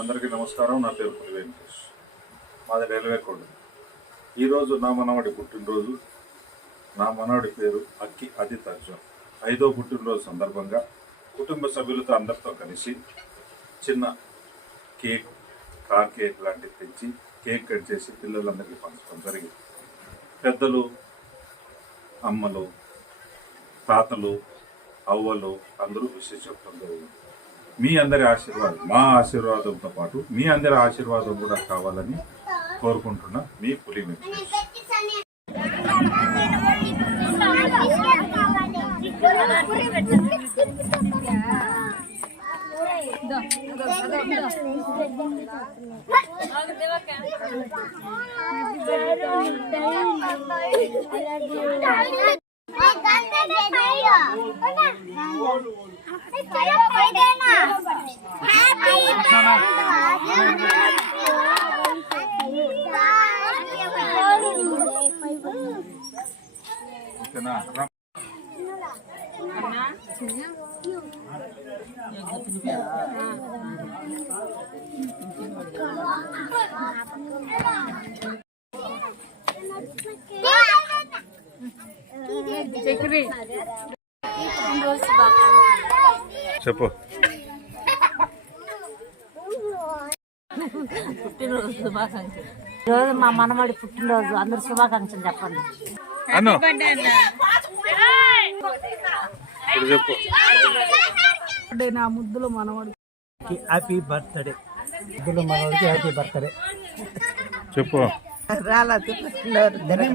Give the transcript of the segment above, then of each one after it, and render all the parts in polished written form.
అందరికీ నమస్కారం. నా పేరు పులి వెంకటేష్, మాది రైల్వే కోడ్. ఈరోజు నా మనవడి పుట్టినరోజు. నా మనవడి పేరు అక్కి ఆదిత్ అర్జున్. 5వ పుట్టినరోజు సందర్భంగా కుటుంబ సభ్యులతో అందరితో కలిసి చిన్న కేక్, కార్ కేక్ లాంటివి తెచ్చి కేక్ కట్ చేసి పిల్లలందరికీ పంచడం జరిగింది. పెద్దలు, అమ్మలు, తాతలు, అవ్వలు అందరూ విషయం చెప్పడం జరిగింది. మీ అందరి ఆశీర్వాదం, మా ఆశీర్వాదంతో పాటు మీ అందరి ఆశీర్వాదం కూడా కావాలని కోరుకుంటున్నా. మీ పులి వెంకటేష్. చెప్పు. పుట్టినరోజు శుభాకాంక్షలు. ఈరోజు మా మనవడి పుట్టినరోజు, అందరు శుభాకాంక్షలు చెప్పండి. నా ముద్దుల మనవడికి హ్యాపీ బర్త్డే. ముద్దుల మనవడికి హ్యాపీ బర్త్డే చెప్పు.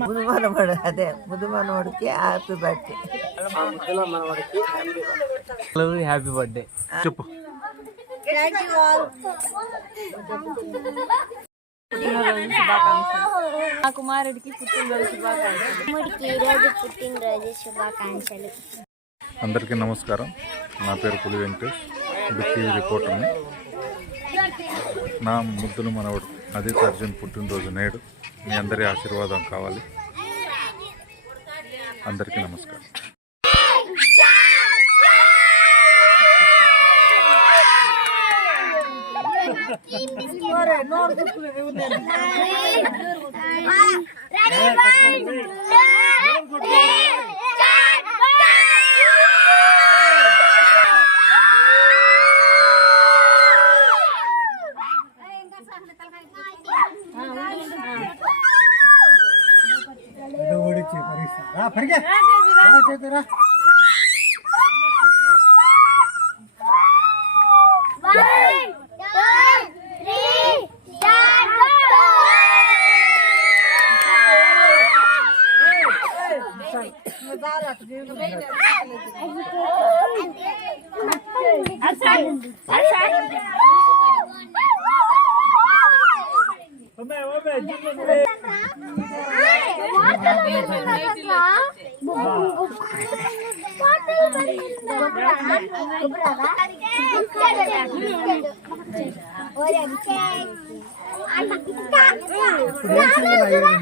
ముద్దు మనవడు, అదే ముద్దు మనవడికి హ్యాపీ బర్త్డే. ముద్దుల మనవడికి హ్యాపీ బర్త్డే చెప్పు. పుట్టినరోజు శుభాకాంక్షలు. మా కుమారుడికి పుట్టినరోజు శుభాకాంక్షలు. ఈరోజు పుట్టినరోజు శుభాకాంక్షలు. అందరికీ నమస్కారం. నా పేరు పులి వెంకటేష్, టీవీ రిపోర్టర్ని. నా ముద్దులు మనవడు ఆదిత్ అర్జున్ పుట్టినరోజు నేడు. మీ అందరి ఆశీర్వాదం కావాలి. అందరికీ నమస్కారం.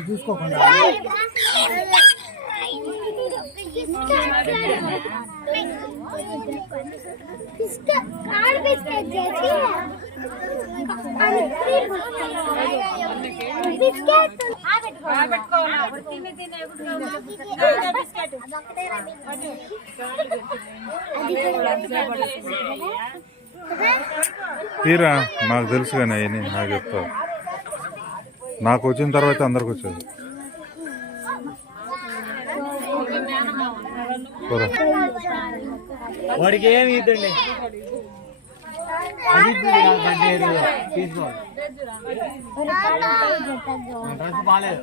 చూసుకోకుండా తీరా నాకు తెలుసు కానీ అవన్నీ నాకు చెప్తావు. నాకు వచ్చిన తర్వాత అందరికి వచ్చేది. వాడికి ఏమి ఇద్దండి. తీసుకోవాలి. డ్రెస్ బాగాలేదు.